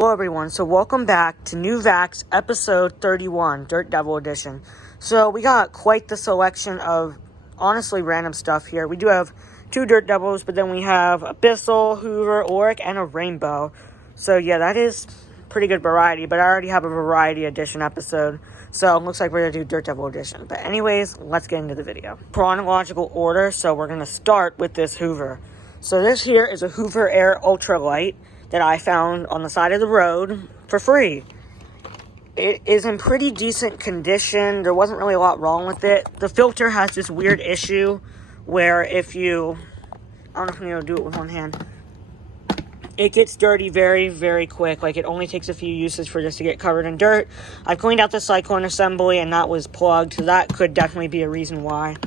Hello everyone, so welcome back to New Vacs episode 31, Dirt Devil edition. So we got quite the selection of honestly random stuff here. We do have two Dirt Devils, but then we have a Bissell, Hoover, Oric, and a Rainbow. So yeah, that is pretty good variety, but I already have a variety edition episode. So it looks like we're going to do Dirt Devil edition. But anyways, let's get into the video. Chronological order, so we're going to start with this Hoover. So this here is a Hoover Air Ultralight that I found on the side of the road for free. It is in pretty decent condition. There wasn't really a lot wrong with it. The filter has this weird issue where if you, I don't know if I'm going to do it with one hand, it gets dirty very, very quick. Like, it only takes a few uses for this to get covered in dirt. I cleaned out the cyclone assembly and that was plugged, so that could definitely be a reason why.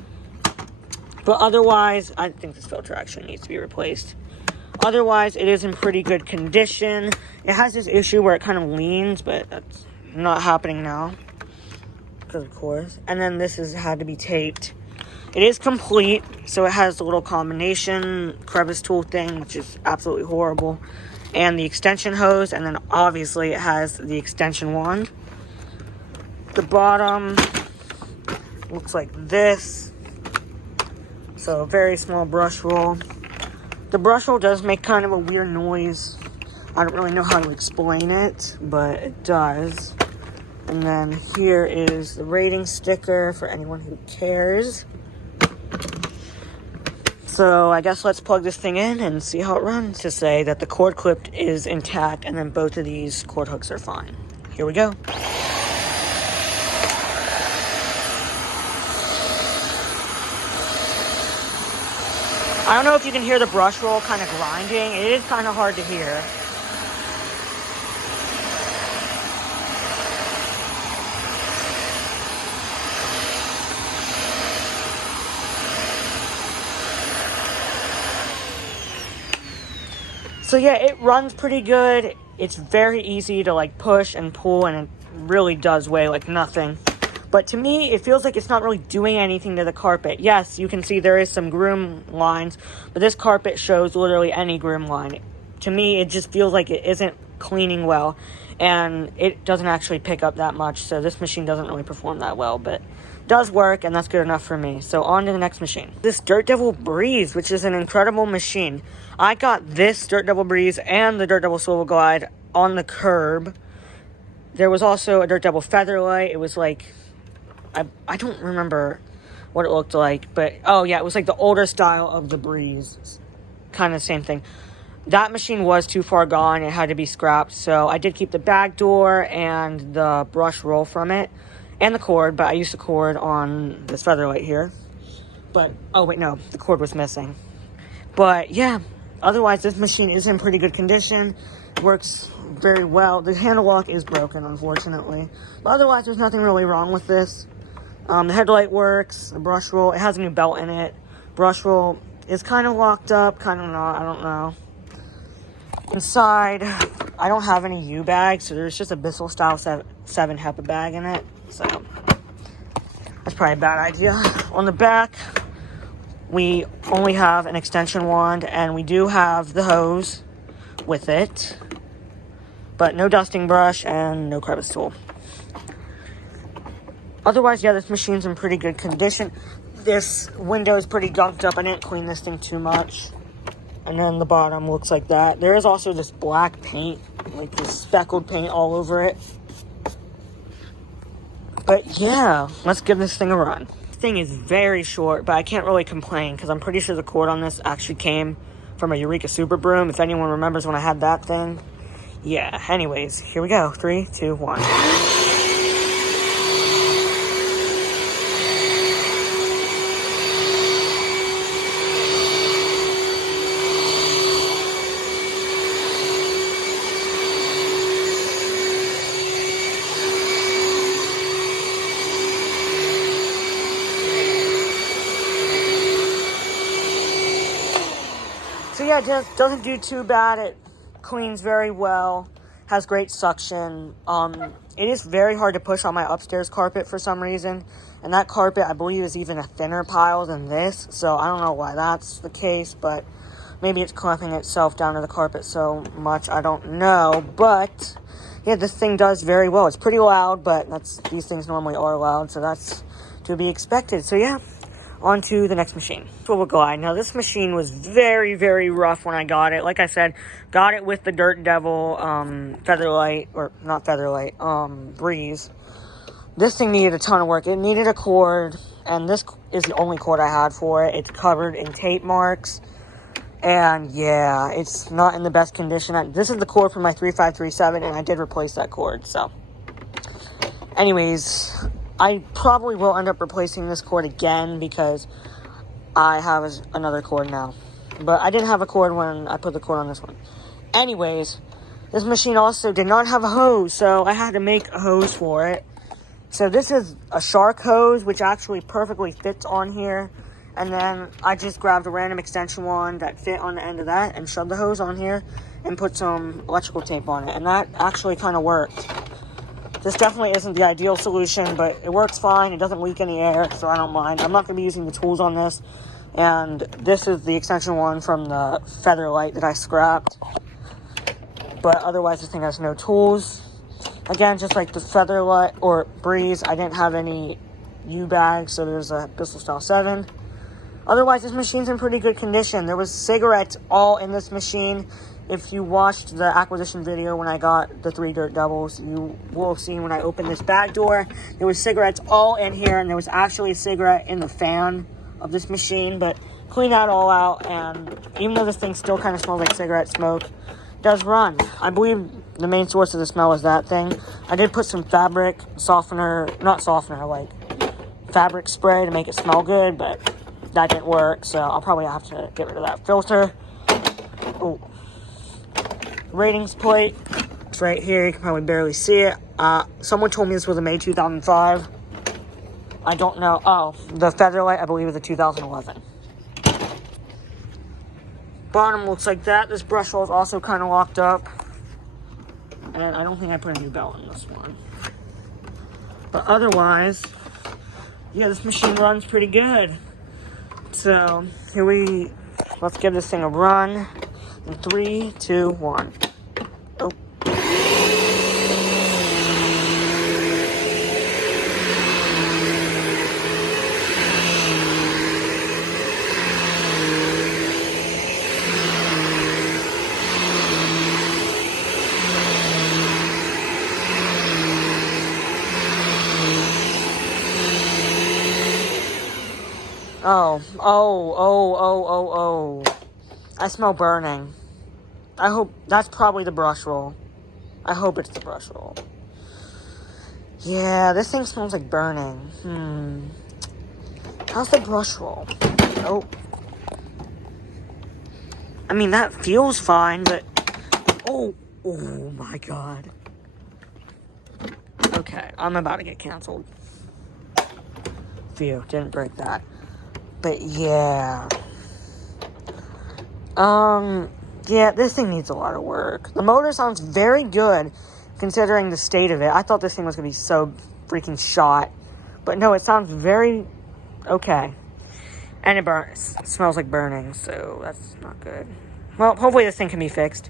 But otherwise, I think this filter actually needs to be replaced. Otherwise, it is in pretty good condition. It has this issue where it kind of leans, but that's not happening now. Because, of course. And then this had to be taped. It is complete, so it has the little combination crevice tool thing, which is absolutely horrible. And the extension hose, and then obviously it has the extension wand. The bottom looks like this. So, a very small brush roll. The brush roll does make kind of a weird noise. I don't really know how to explain it, but it does. And then here is the rating sticker for anyone who cares. So I guess let's plug this thing in and see how it runs to say that the cord clip is intact and then both of these cord hooks are fine. Here we go. I don't know if you can hear the brush roll kind of grinding. It is kind of hard to hear. So yeah, it runs pretty good. It's very easy to like push and pull, and it really does weigh like nothing. But to me, it feels like it's not really doing anything to the carpet. Yes, you can see there is some groom lines, but this carpet shows literally any groom line. To me, it just feels like it isn't cleaning well, and it doesn't actually pick up that much, so this machine doesn't really perform that well, but does work, and that's good enough for me. So on to the next machine. This Dirt Devil Breeze, which is an incredible machine. I got this Dirt Devil Breeze and the Dirt Devil Swivel Glide on the curb. There was also a Dirt Devil Featherlight. It was like, I don't remember what it looked like, but oh yeah, it was like the older style of the Breeze. Kind of the same thing. That machine was too far gone. It had to be scrapped, so I did keep the back door and the brush roll from it and the cord, but I used the cord on this Featherlight here. But, oh wait, no, the cord was missing. But yeah, otherwise this machine is in pretty good condition. Works very well. The handle lock is broken, unfortunately. But otherwise, there's nothing really wrong with this. The headlight works. The brush roll, it has a new belt in it. Brush roll is kind of locked up, kind of not, I don't know. Inside, I don't have any U-bags, so there's just a Bissell style 7 HEPA bag in it. So, that's probably a bad idea. On the back, we only have an extension wand, and we do have the hose with it. But no dusting brush and no crevice tool. Otherwise, yeah, this machine's in pretty good condition. This window is pretty gunked up. I didn't clean this thing too much. And then the bottom looks like that. There is also this black paint, like this speckled paint all over it. But yeah, let's give this thing a run. This thing is very short, but I can't really complain because I'm pretty sure the cord on this actually came from a Eureka Super Broom. If anyone remembers when I had that thing. Yeah, anyways, here we go. 3, 2, 1. So yeah, it just doesn't do too bad. It cleans very well, has great suction. It is very hard to push on my upstairs carpet for some reason. And that carpet, I believe, is even a thinner pile than this. So I don't know why that's the case, but Maybe it's clamping itself down to the carpet so much, I don't know. But, yeah, this thing does very well. It's pretty loud, but these things normally are loud, so that's to be expected. So, yeah, on to the next machine. Swivel Glide. Now, this machine was very, very rough when I got it. Like I said, got it with the Dirt Devil Featherlight, or not Featherlight, Breeze. This thing needed a ton of work. It needed a cord, and this is the only cord I had for it. It's covered in tape marks. And yeah, it's not in the best condition. This is the cord for my 3537, and I did replace that cord. So, anyways, I probably will end up replacing this cord again because I have another cord now. But I didn't have a cord when I put the cord on this one. Anyways, this machine also did not have a hose, so I had to make a hose for it. So this is a shark hose, which actually perfectly fits on here. And then I just grabbed a random extension wand that fit on the end of that and shoved the hose on here and put some electrical tape on it. And that actually kind of worked. This definitely isn't the ideal solution, but it works fine. It doesn't leak any air, so I don't mind. I'm not going to be using the tools on this. And this is the extension wand from the Featherlight that I scrapped. But otherwise, this thing has no tools. Again, just like the Featherlight or Breeze, I didn't have any U-bags, so there's a Bissell Style 7. Otherwise, this machine's in pretty good condition. There was cigarettes all in this machine. If you watched the acquisition video when I got the 3 Dirt Devils, you will have seen when I opened this back door, there was cigarettes all in here, and there was actually a cigarette in the fan of this machine. But clean that all out, and even though this thing still kind of smells like cigarette smoke, it does run. I believe the main source of the smell is that thing. I did put some fabric softener, not softener, like fabric spray to make it smell good, but that didn't work, so I'll probably have to get rid of that filter. Oh, ratings plate. It's right here. You can probably barely see it. Someone told me this was a May 2005. I don't know. Oh, the Featherlight, I believe, is a 2011. Bottom looks like that. This brush roll is also kind of locked up. And I don't think I put a new belt in this one. But otherwise, yeah, this machine runs pretty good. So, let's give this thing a run. In 3, 2, 1. Oh. Oh. I smell burning. I hope that's probably the brush roll. I hope it's the brush roll. Yeah, this thing smells like burning. How's the brush roll? Oh. I mean, that feels fine, but... Oh my God. Okay, I'm about to get canceled. Phew, didn't break that. But yeah. Yeah, this thing needs a lot of work. The motor sounds very good, considering the state of it. I thought this thing was going to be so freaking shot. But no, it sounds very okay. And it burns. It smells like burning, so that's not good. Well, hopefully this thing can be fixed.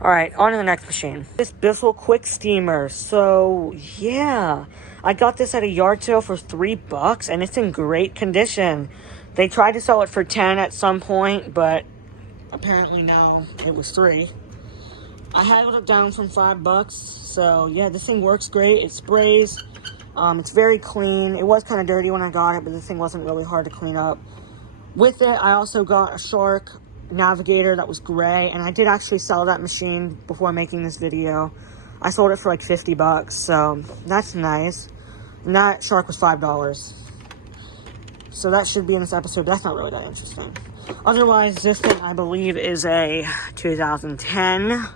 Alright, on to the next machine. This Bissell Quick Steamer. So, yeah. I got this at a yard sale for $3, and it's in great condition. They tried to sell it for $10 at some point, but apparently now it was $3. I had it down from $5, so yeah, this thing works great. It sprays. It's very clean. It was kind of dirty when I got it, but this thing wasn't really hard to clean up. With it, I also got a Shark Navigator that was gray, and I did actually sell that machine before making this video. I sold it for like $50, so that's nice. And that Shark was $5. So that should be in this episode, but that's not really that interesting. Otherwise, this thing, I believe, is a 2010.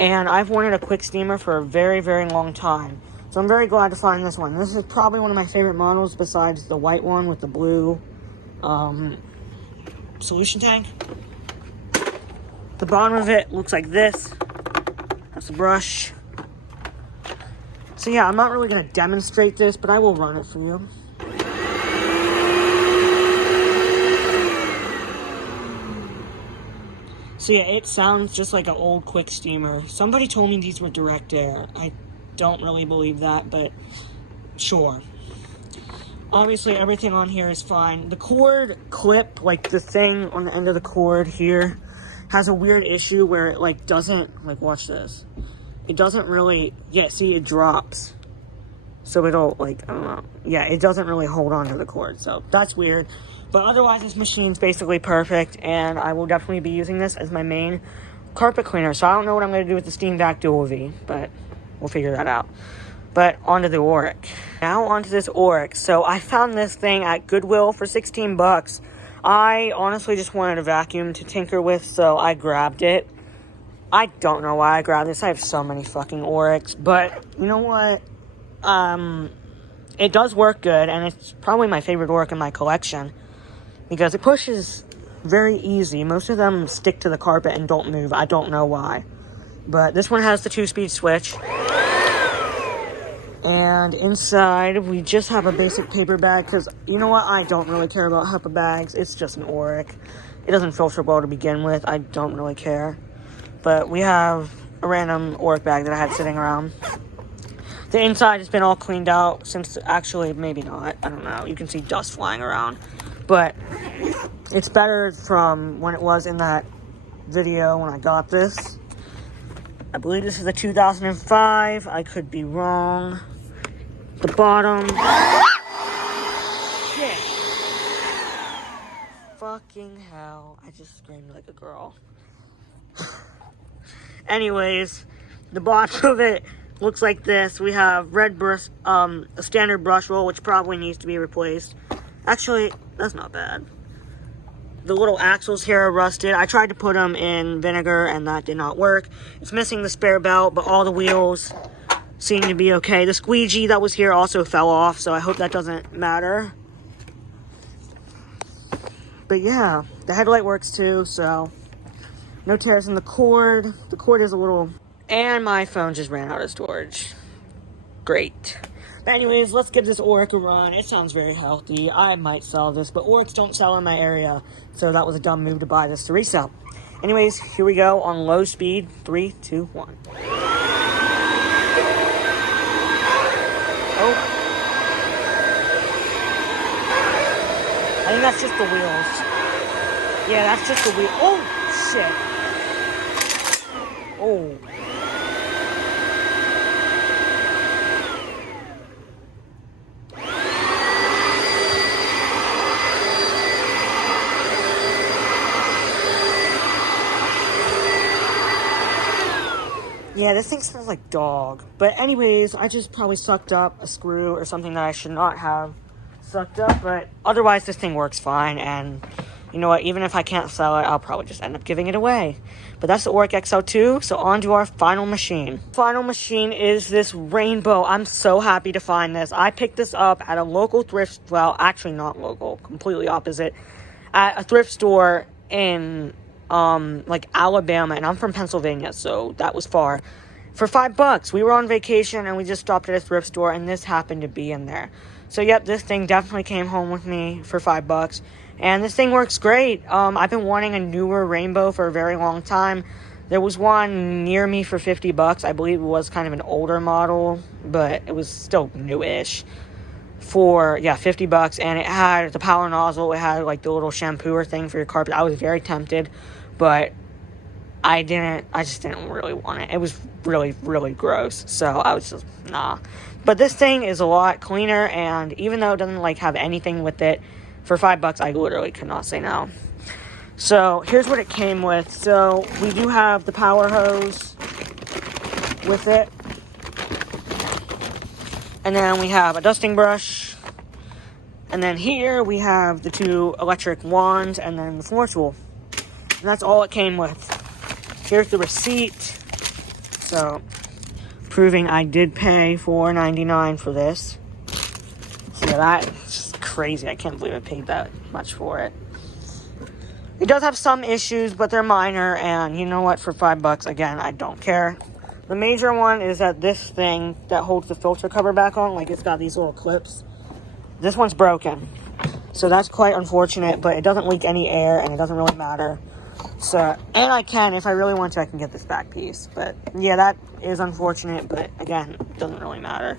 And I've wanted a quick steamer for a very, very long time. So I'm very glad to find this one. This is probably one of my favorite models besides the white one with the blue solution tank. The bottom of it looks like this. That's a brush. So yeah, I'm not really going to demonstrate this, but I will run it for you. So yeah, it sounds just like an old quick steamer. Somebody told me these were direct air. I don't really believe that, but sure. Obviously, everything on here is fine. The cord clip, like the thing on the end of the cord here, has a weird issue where it like doesn't, like watch this. It doesn't really, yeah, see it drops. So it'll like, I don't know. Yeah, it doesn't really hold on to the cord, so that's weird. But otherwise, this machine's basically perfect, and I will definitely be using this as my main carpet cleaner. So I don't know what I'm going to do with the Steam Vac Dual V, but we'll figure that out. But onto the Oric. Now onto this Oric. So I found this thing at Goodwill for 16 bucks. I honestly just wanted a vacuum to tinker with, so I grabbed it. I don't know why I grabbed this. I have so many fucking Orics, but you know what? It does work good, and it's probably my favorite Oric in my collection because it pushes very easy. Most of them stick to the carpet and don't move. I don't know why. But this one has the 2-speed switch. And inside, we just have a basic paper bag because, you know what, I don't really care about HEPA bags. It's just an Oric. It doesn't filter well to begin with. I don't really care. But we have a random Oric bag that I had sitting around. The inside has been all cleaned out since, actually, maybe not. I don't know. You can see dust flying around. But it's better from when it was in that video when I got this. I believe this is a 2005. I could be wrong. The bottom. Shit. Fucking hell. I just screamed like a girl. Anyways, the bottom of it looks like this. We have red brush, a standard brush roll, which probably needs to be replaced. Actually, that's not bad. The little axles here are rusted. I tried to put them in vinegar and that did not work. It's missing the spare belt, but all the wheels seem to be okay. The squeegee that was here also fell off, so I hope that doesn't matter. But yeah, the headlight works too, so no tears in the cord. The cord is a little... And my phone just ran out of storage. Great. But anyways, let's give this Oric a run. It sounds very healthy. I might sell this, but Orics don't sell in my area, so that was a dumb move to buy this to resell. Anyways, here we go on low speed. 3, 2, 1. Oh. I think that's just the wheels. Yeah, that's just the wheel. Oh, shit. Oh. Yeah, this thing smells like dog. But anyways, I just probably sucked up a screw or something that I should not have sucked up. But otherwise, this thing works fine. And you know what? Even if I can't sell it, I'll probably just end up giving it away. But that's the Oric XL2. So on to our final machine. Final machine is this rainbow. I'm so happy to find this. I picked this up at a local thrift. Well, actually not local. Completely opposite. At a thrift store in... like Alabama, and I'm from Pennsylvania, so that was far. For $5, we were on vacation and we just stopped at a thrift store, and this happened to be in there. So yep, this thing definitely came home with me for $5, and this thing works great. I've been wanting a newer rainbow for a very long time. There was one near me for $50. I believe it was kind of an older model, but it was still newish. For, yeah, $50, and it had the power nozzle. It had like the little shampooer thing for your carpet. I was very tempted, but I just didn't really want it. It was really, really gross, so I was just, nah. But this thing is a lot cleaner, and even though it doesn't like have anything with it, for $5, I literally could not say no. So here's what it came with. So we do have the power hose with it. And then we have a dusting brush. And then here we have the 2 electric wands and then the floor tool. And that's all it came with. Here's the receipt. So, proving I did pay $4.99 for this. So yeah, that's crazy. I can't believe I paid that much for it. It does have some issues, but they're minor. And you know what? For $5, again, I don't care. The major one is that this thing that holds the filter cover back on, like it's got these little clips. This one's broken. So that's quite unfortunate, but it doesn't leak any air and it doesn't really matter. So, and I can, if I really want to, I can get this back piece. But yeah, that is unfortunate, but again, it doesn't really matter.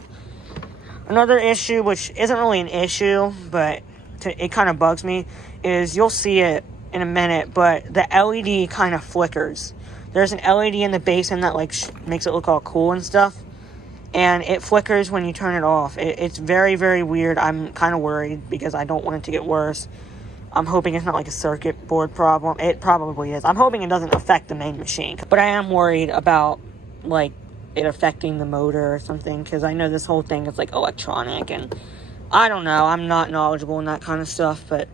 Another issue, which isn't really an issue, but it kind of bugs me, is you'll see it in a minute, but the LED kind of flickers. There's an LED in the basin that like makes it look all cool and stuff, and it flickers when you turn it off. It's very, very weird. I'm kind of worried because I don't want it to get worse. I'm hoping it's not like a circuit board problem. It probably is. I'm hoping it doesn't affect the main machine. But I am worried about, like, it affecting the motor or something. Because I know this whole thing is, like, electronic. And I don't know. I'm not knowledgeable in that kind of stuff. But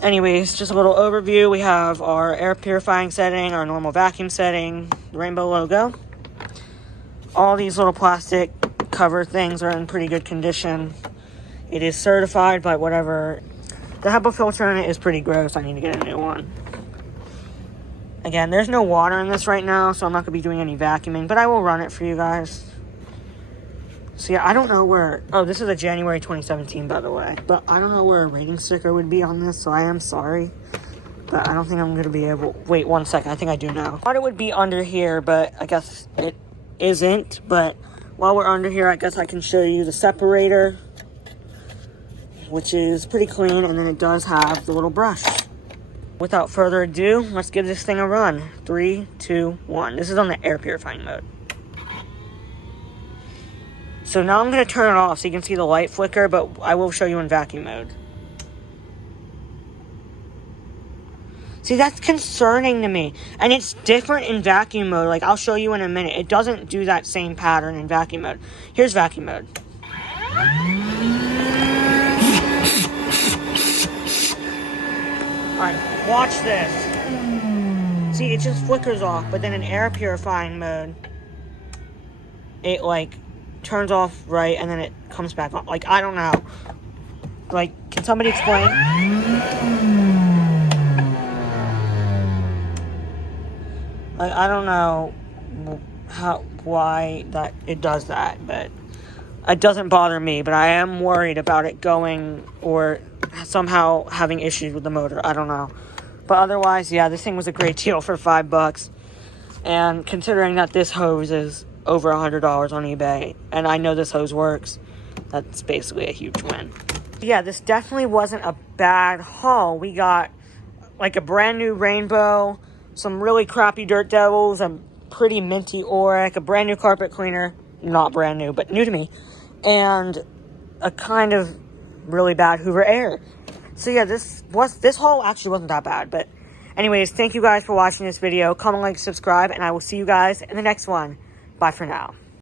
anyways, just a little overview. We have our air purifying setting, our normal vacuum setting, the rainbow logo. All these little plastic cover things are in pretty good condition. It is certified by whatever. The HEPA filter in it is pretty gross. I need to get a new one. Again, there's no water in this right now, so I'm not going to be doing any vacuuming, but I will run it for you guys. So yeah, I don't know where... Oh, this is a January 2017, by the way. But I don't know where a rating sticker would be on this, so I am sorry. But I don't think I'm going to be able... Wait, one second. I think I do know. I thought it would be under here, but I guess it isn't. But while we're under here, I guess I can show you the separator, which is pretty clean, and then it does have the little brush. Without further ado, let's give this thing a run. 3, 2, 1. This is on the air purifying mode. So now I'm going to turn it off so you can see the light flicker, but I will show you in vacuum mode. See, that's concerning to me. And it's different in vacuum mode. Like, I'll show you in a minute. It doesn't do that same pattern in vacuum mode. Here's vacuum mode. Alright, watch this. See, it just flickers off, but then in air purifying mode, it, like, turns off right, and then it comes back on. Like, I don't know. Like, can somebody explain? Like, I don't know why that it does that, but it doesn't bother me, but I am worried about it going or somehow having issues with the motor. I don't know. But otherwise, yeah, this thing was a great deal for $5. And considering that this hose is over $100 on eBay, and I know this hose works, that's basically a huge win. Yeah, this definitely wasn't a bad haul. We got like a brand new rainbow, some really crappy Dirt Devils, a pretty minty Oric, a brand new carpet cleaner, not brand new, but new to me, and a kind of really bad Hoover Air. So yeah, this haul actually wasn't that bad. But anyways, thank you guys for watching this video. Comment, like, subscribe, and I will see you guys in the next one. Bye for now.